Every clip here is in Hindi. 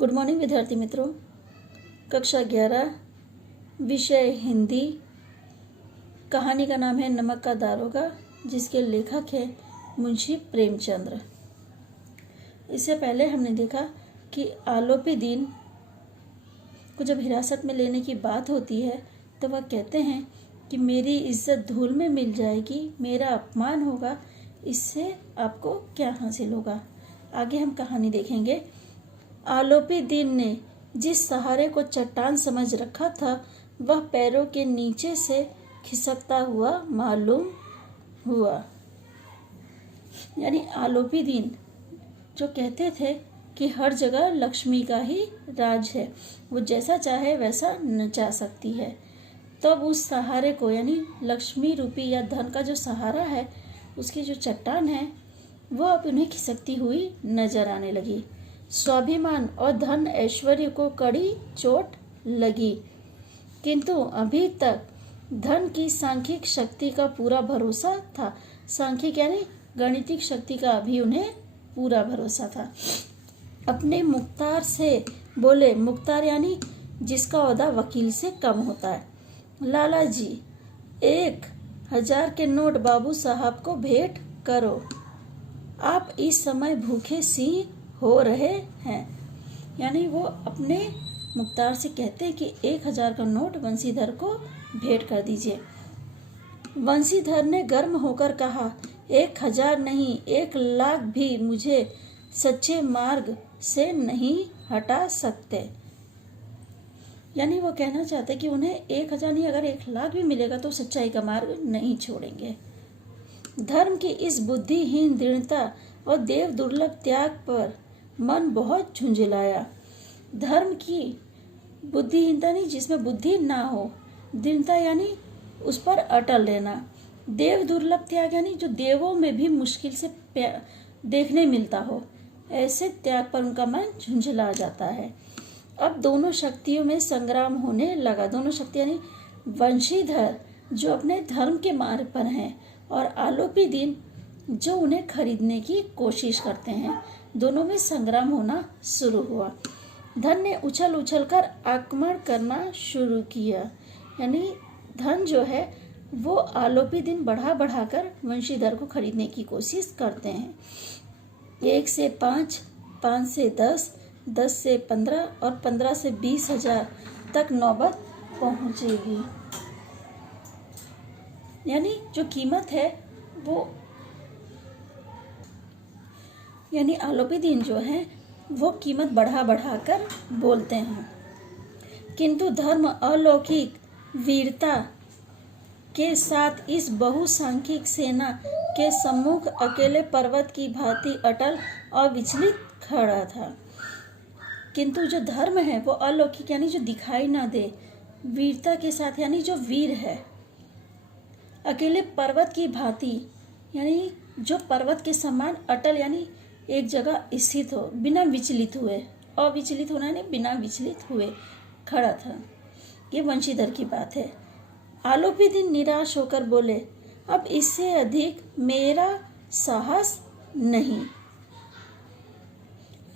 गुड मॉर्निंग विद्यार्थी मित्रों। कक्षा 11 विषय हिंदी। कहानी का नाम है नमक का दारोगा, जिसके लेखक हैं मुंशी प्रेमचंद्र। इससे पहले हमने देखा कि आलोपी दीन को जब हिरासत में लेने की बात होती है तो वह कहते हैं कि मेरी इज्जत धूल में मिल जाएगी, मेरा अपमान होगा, इससे आपको क्या हासिल होगा। आगे हम कहानी देखेंगे। आलोपी दीन ने जिस सहारे को चट्टान समझ रखा था वह पैरों के नीचे से खिसकता हुआ मालूम हुआ। यानी आलोपी दीन जो कहते थे कि हर जगह लक्ष्मी का ही राज है, वो जैसा चाहे वैसा नचा सकती है, तब उस सहारे को यानी लक्ष्मी रूपी या धन का जो सहारा है, उसकी जो चट्टान है, वो अब उन्हें खिसकती हुई नजर आने लगी। स्वाभिमान और धन ऐश्वर्य को कड़ी चोट लगी, किंतु अभी तक धन की सांख्यिक शक्ति का पूरा भरोसा था। सांख्यिक यानी गणितिक शक्ति का अभी उन्हें पूरा भरोसा था। अपने मुख्तार से बोले, मुख्तार यानी जिसका ओहदा वकील से कम होता है। लाला जी, 1000 के नोट बाबू साहब को भेंट करो, आप इस समय भूखे सिंह हो रहे हैं। यानी वो अपने मुख्तार से कहते हैं कि 1000 का नोट वंशीधर को भेंट कर दीजिए। वंशीधर ने गर्म होकर कहा, 1000 नहीं, 1,00,000 भी मुझे सच्चे मार्ग से नहीं हटा सकते। यानी वो कहना चाहते कि उन्हें 1000 नहीं, अगर 1,00,000 भी मिलेगा तो सच्चाई का मार्ग नहीं छोड़ेंगे। धर्म की इस बुद्धिहीन दृढ़ता और देव दुर्लभ त्याग पर मन बहुत झुंझलाया। धर्म की बुद्धिहीनता नहीं, जिसमें बुद्धि ना हो, दृढ़ता यानी उस पर अटल रहना, देव दुर्लभ त्याग यानी जो देवों में भी मुश्किल से देखने मिलता हो, ऐसे त्याग पर उनका मन झुंझला जाता है। अब दोनों शक्तियों में संग्राम होने लगा। दोनों शक्ति यानी वंशीधर जो अपने धर्म के मार्ग पर हैं और आलोपी दीन जो उन्हें खरीदने की कोशिश करते हैं, दोनों में संग्राम होना शुरू हुआ। धन ने उछल उछल कर आक्रमण करना शुरू किया। यानी धन जो है वो आलोपी दीन बढ़ा बढ़ा कर वंशीधर को खरीदने की कोशिश करते हैं। 1 से 5, 5 से 10, 10 से 15 और 15 से 20,000 तक नौबत पहुंचेगी। यानी जो कीमत है वो यानी आलोपी दीन जो है वो कीमत बढ़ा बढ़ा कर बोलते हैं, किंतु धर्म अलौकिक वीरता के साथ इस बहुसंख्यक सेना के सम्मुख अकेले पर्वत की भांति अटल और विचलित खड़ा था। किंतु जो धर्म है वो अलौकिक यानी जो दिखाई ना दे, वीरता के साथ यानी जो वीर है, अकेले पर्वत की भांति यानी जो पर्वत के समान अटल यानी एक जगह स्थित हो, बिना विचलित हुए, अविचलित होना यानी बिना विचलित हुए खड़ा था। ये वंशीधर की बात है। आलोपी दीन निराश होकर बोले, अब इससे अधिक मेरा साहस नहीं,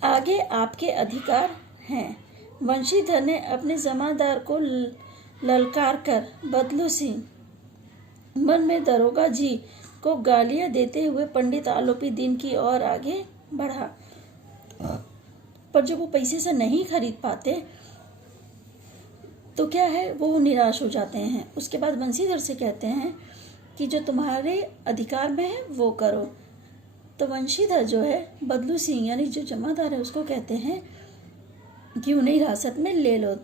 आगे आपके अधिकार हैं। वंशीधर ने अपने जमादार को ललकार कर बदलू सिंह मन में दरोगा जी को गालियां देते हुए पंडित आलोपी दीन की ओर आगे बढ़ा। पर जब वो पैसे से नहीं खरीद पाते तो क्या है, वो निराश हो जाते हैं। उसके बाद वंशीधर से कहते हैं कि जो तुम्हारे अधिकार में है वो करो। तो वंशीधर जो है बदलू सिंह यानी जो जमादार है उसको कहते हैं कि उन्हें हिरासत में ले लो।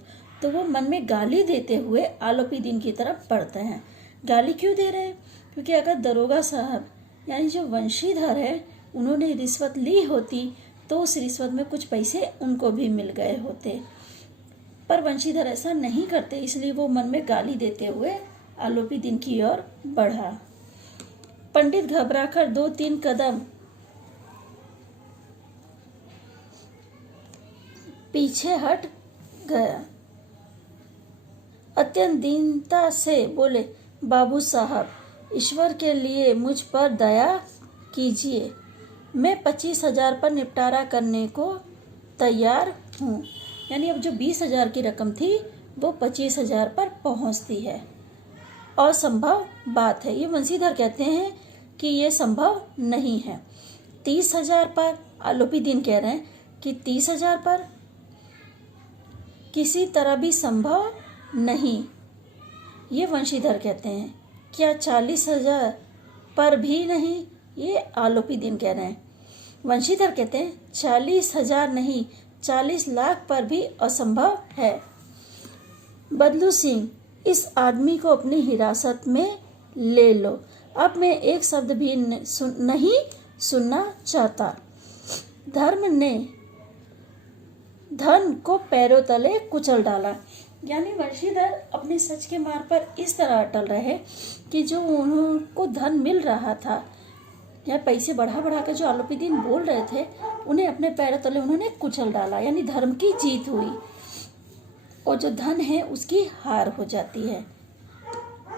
तो वो मन में गाली देते हुए आलोपी दीन की तरफ बढ़ते हैं। गाली क्यों दे रहे हैं? क्योंकि अगर दरोगा साहब यानी जो वंशीधर है उन्होंने रिश्वत ली होती तो उस रिश्वत में कुछ पैसे उनको भी मिल गए होते, पर वंशीधर ऐसा नहीं करते, इसलिए वो मन में गाली देते हुए आलोपी दीन की ओर बढ़ा। पंडित घबराकर 2-3 कदम पीछे हट गया। अत्यंत दीनता से बोले, बाबू साहब, ईश्वर के लिए मुझ पर दया कीजिए, मैं 25,000 पर निपटारा करने को तैयार हूँ। यानी अब जो 20,000 की रकम थी वो 25,000 पर पहुँचती है। असंभव बात है, ये वंशीधर कहते हैं कि ये संभव नहीं है। 30,000 पर आलोपी दीन कह रहे हैं कि 30,000 पर किसी तरह भी संभव नहीं, ये वंशीधर कहते हैं। क्या 40,000 पर भी नहीं, ये आलोपी दीन कह रहे हैं। वंशीधर कहते हैं 40,000 नहीं, 40 लाख पर भी असंभव है। बदलू सिंह, इस आदमी को अपनी हिरासत में ले लो। अब मैं एक शब्द भी नहीं सुनना चाहता। धर्म ने धन को पैरों तले कुचल डाला। यानी वंशीधर अपने सच के मार्ग पर इस तरह अटल रहे कि जो उनको धन मिल रहा था या पैसे बढ़ा बढ़ा कर जो आलोपी दीन बोल रहे थे, उन्हें अपने पैरों तले उन्होंने कुचल डाला। यानी धर्म की जीत हुई और जो धन है उसकी हार हो जाती है।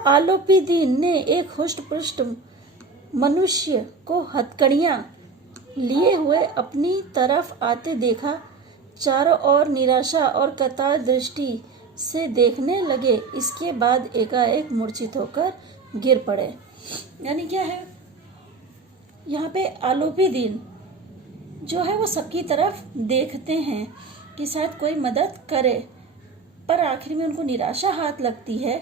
आलोपी दीन ने एक हुष्ट पुष्ट मनुष्य को हथकड़ियाँ लिए हुए अपनी तरफ आते देखा। चारों ओर निराशा और कतार दृष्टि से देखने लगे। इसके बाद एकाएक मूर्छित होकर गिर पड़े। यानी क्या है, यहाँ पे आलोपी दीन जो है वो सबकी तरफ देखते हैं कि शायद कोई मदद करे, पर आखिर में उनको निराशा हाथ लगती है।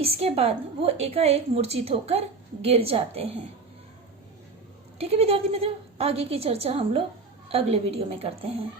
इसके बाद वो एकाएक मूर्छित होकर गिर जाते हैं। ठीक है विद्यार्थी मित्रों, आगे की चर्चा हम लोग अगले वीडियो में करते हैं।